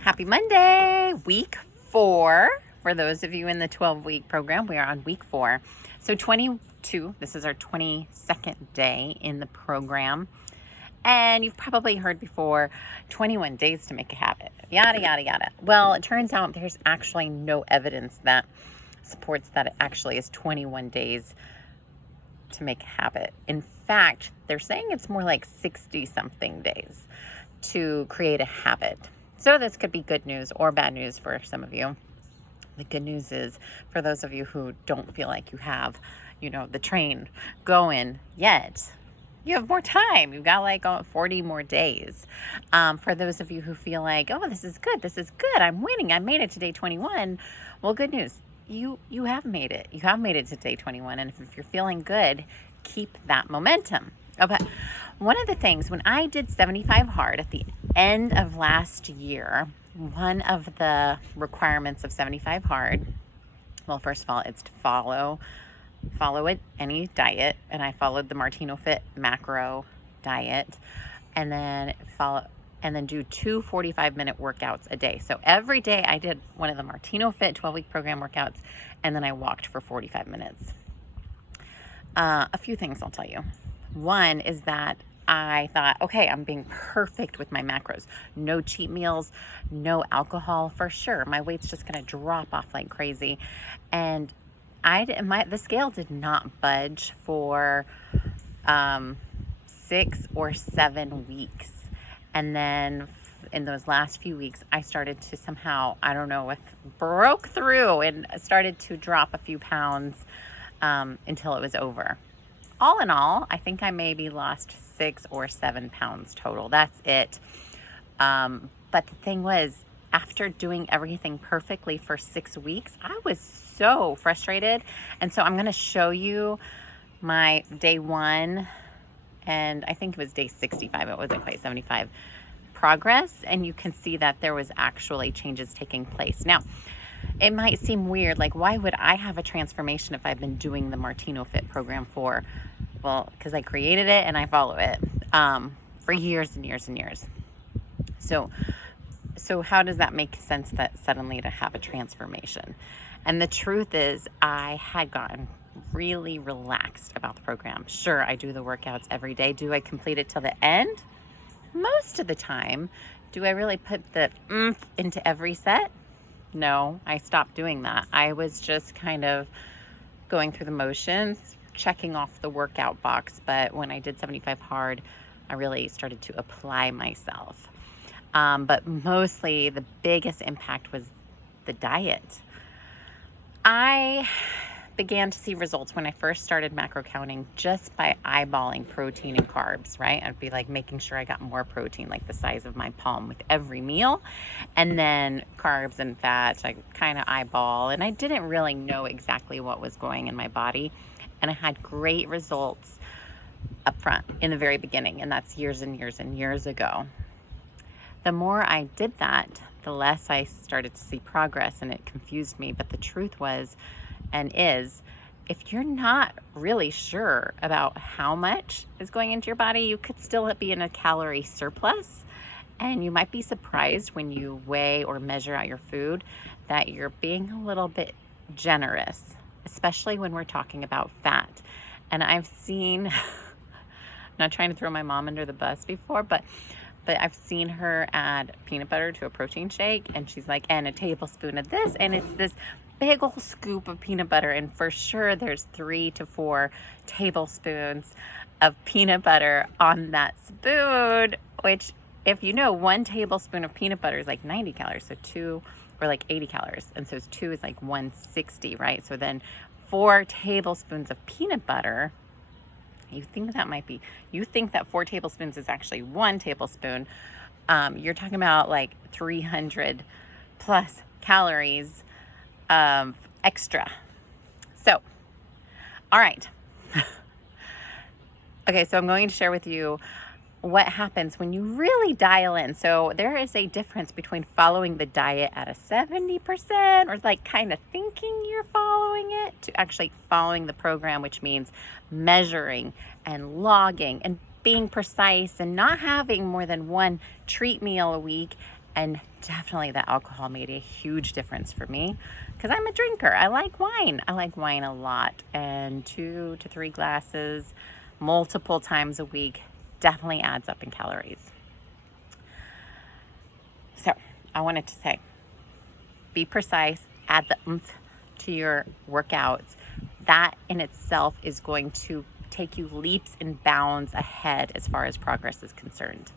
Happy Monday, week 4. For those of you in the 12-week program, we are on week 4. So 22, this is our 22nd day in the program. And you've probably heard before, 21 days to make a habit, yada, yada, yada. Well, it turns out there's actually no evidence that supports that it actually is 21 days to make a habit. In fact, they're saying it's more like 60-something days to create a habit. So this could be good news or bad news for some of you. The good news is for those of you who don't feel like you have, the train going yet, you have more time. You've got like 40 more days. For those of you who feel like, oh, this is good, I'm winning, I made it to day 21. Well, good news. You have made it. You have made it to day 21. And if you're feeling good, keep that momentum. Oh, but one of the things, when I did 75 hard at the end of last year, one of the requirements of 75 hard, well, first of all, it's to follow any diet. And I followed the Martino Fit macro diet, and then do 2 45-minute workouts a day. So every day I did one of the Martino Fit 12-week program workouts, and then I walked for 45 minutes. A few things I'll tell you. One is that I thought, okay, I'm being perfect with my macros. No cheat meals, no alcohol for sure. My weight's just going to drop off like crazy. And the scale did not budge for 6 or 7 weeks. And then in those last few weeks, I started to somehow, broke through and started to drop a few pounds until it was over. All in all, I think I maybe lost 6 or 7 pounds total. That's it. But the thing was, after doing everything perfectly for 6 weeks, I was so frustrated. And so I'm going to show you my day 1, and I think it was day 65. It wasn't quite 75 progress. And you can see that there was actually changes taking place. Now, it might seem weird, like why would I have a transformation if I've been doing the Martino Fit program for, well, because I created it and I follow it for years and years and years. So how does that make sense that suddenly to have a transformation? And the truth is, I had gotten really relaxed about the program. Sure, I do the workouts every day. Do I complete it till the end? Most of the time. Do I really put the oomph into every set? No, I stopped doing that. I was just kind of going through the motions, checking off the workout box. But when I did 75 hard, I really started to apply myself. But mostly the biggest impact was the diet. I began to see results when I first started macro counting just by eyeballing protein and carbs, right? I'd be like making sure I got more protein, like the size of my palm with every meal. And then carbs and fats, I kind of eyeball. And I didn't really know exactly what was going in my body. And I had great results up front in the very beginning. And that's years and years and years ago. The more I did that, the less I started to see progress, and it confused me. But the truth was, and is, if you're not really sure about how much is going into your body, you could still be in a calorie surplus. And you might be surprised when you weigh or measure out your food that you're being a little bit generous, especially when we're talking about fat. And I've seen, I'm not trying to throw my mom under the bus before, but I've seen her add peanut butter to a protein shake, and she's like, and a tablespoon of this, and it's this big old scoop of peanut butter, and for sure there's 3 to 4 tablespoons of peanut butter on that spoon, which, if you know, 1 tablespoon of peanut butter is like 90 calories, so 2, or like 80 calories, and so 2 is like 160, right? So then 4 tablespoons of peanut butter, you think that 4 tablespoons is actually 1 tablespoon. You're talking about like 300 plus calories extra. So, all right. Okay, so I'm going to share with you what happens when you really dial in. So there is a difference between following the diet at a 70%, or like kind of thinking you're following it, to actually following the program, which means measuring and logging and being precise and not having more than 1 treat meal a week And definitely the alcohol made a huge difference for me because I'm a drinker. I like wine. I like wine a lot. And 2 to 3 glasses multiple times a week definitely adds up in calories. So I wanted to say, be precise, add the oomph to your workouts. That in itself is going to take you leaps and bounds ahead as far as progress is concerned.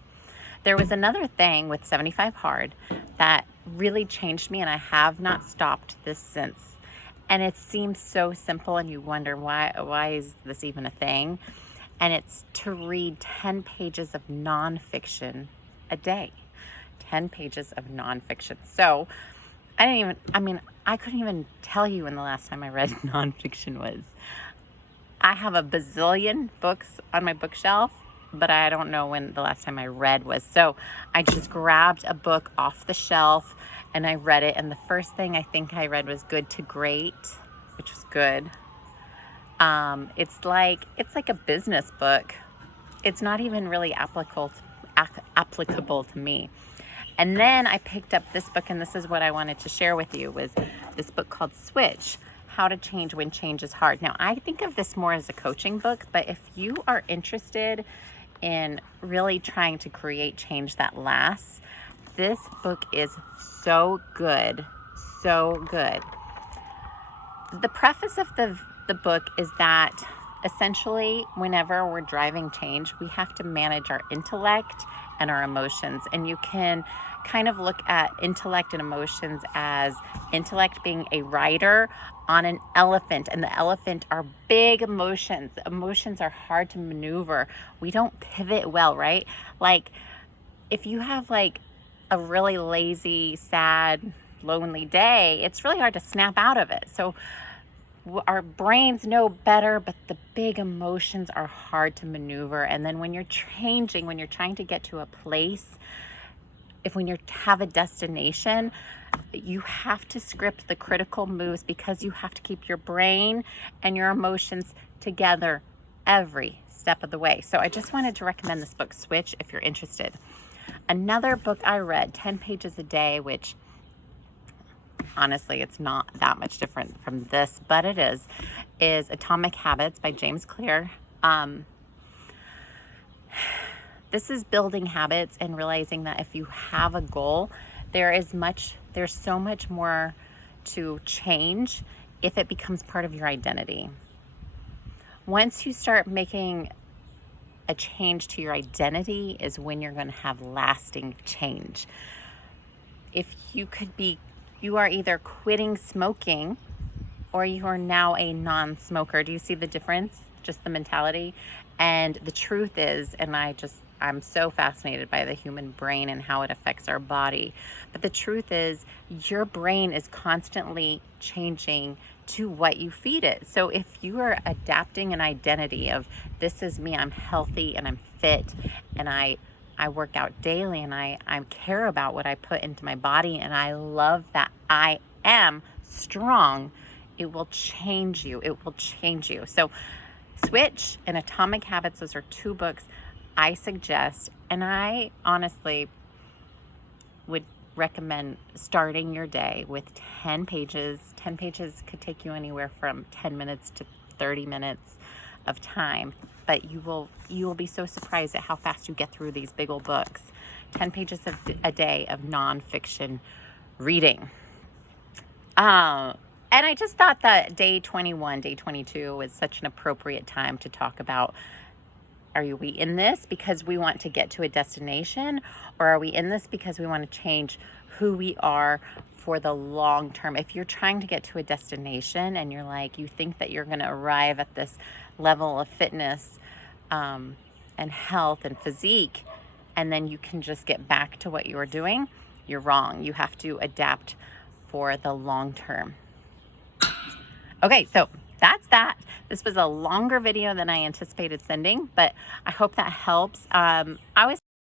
There was another thing with 75 Hard that really changed me, and I have not stopped this since. And it seems so simple, and you wonder why is this even a thing? And it's to read 10 pages of nonfiction a day. 10 pages of nonfiction. So I couldn't even tell you when the last time I read nonfiction was. I have a bazillion books on my bookshelf, but I don't know when the last time I read was. So I just grabbed a book off the shelf and I read it. And the first thing I think I read was Good to Great, which was good. It's like a business book. It's not even really applicable to me. And then I picked up this book, and this is what I wanted to share with you, was this book called Switch, How to Change When Change is Hard. Now, I think of this more as a coaching book, but if you are interested in really trying to create change that lasts, this book is so good, so good. The preface of the book is that essentially whenever we're driving change, we have to manage our intellect and our emotions. And you can kind of look at intellect and emotions as intellect being a rider on an elephant, and the elephant are big emotions. Emotions are hard to maneuver. We don't pivot well, right? Like if you have like a really lazy, sad, lonely day, it's really hard to snap out of it. So our brains know better, but the big emotions are hard to maneuver. And then when you're changing, when you're trying to get to a place, when you have a destination, you have to script the critical moves because you have to keep your brain and your emotions together every step of the way. So I just wanted to recommend this book, Switch, if you're interested. Another book I read, 10 pages a day, which honestly, it's not that much different from this, but it is Atomic Habits by James Clear. This is building habits and realizing that if you have a goal, there's so much more to change if it becomes part of your identity. Once you start making a change to your identity is when you're going to have lasting change. If you are either quitting smoking or you are now a non-smoker. Do you see the difference? Just the mentality. And the truth is, and I'm so fascinated by the human brain and how it affects our body. But the truth is, your brain is constantly changing to what you feed it. So if you are adapting an identity of this is me, I'm healthy and I'm fit and I work out daily and I care about what I put into my body and I love that I am strong, it will change you. It will change you. So Switch and Atomic Habits, those are 2 books I suggest, and I honestly would recommend starting your day with 10 pages. 10 pages could take you anywhere from 10 minutes to 30 minutes of time, but you will be so surprised at how fast you get through these big old books. 10 pages a day of nonfiction reading. And I just thought that day 21, day 22 was such an appropriate time to talk about, are we in this because we want to get to a destination, or are we in this because we want to change who we are for the long term? If you're trying to get to a destination and you're like, you think that you're going to arrive at this level of fitness and health and physique, and then you can just get back to what you were doing, you're wrong. You have to adapt for the long term. Okay, so that's that. This was a longer video than I anticipated sending, but I hope that helps. I was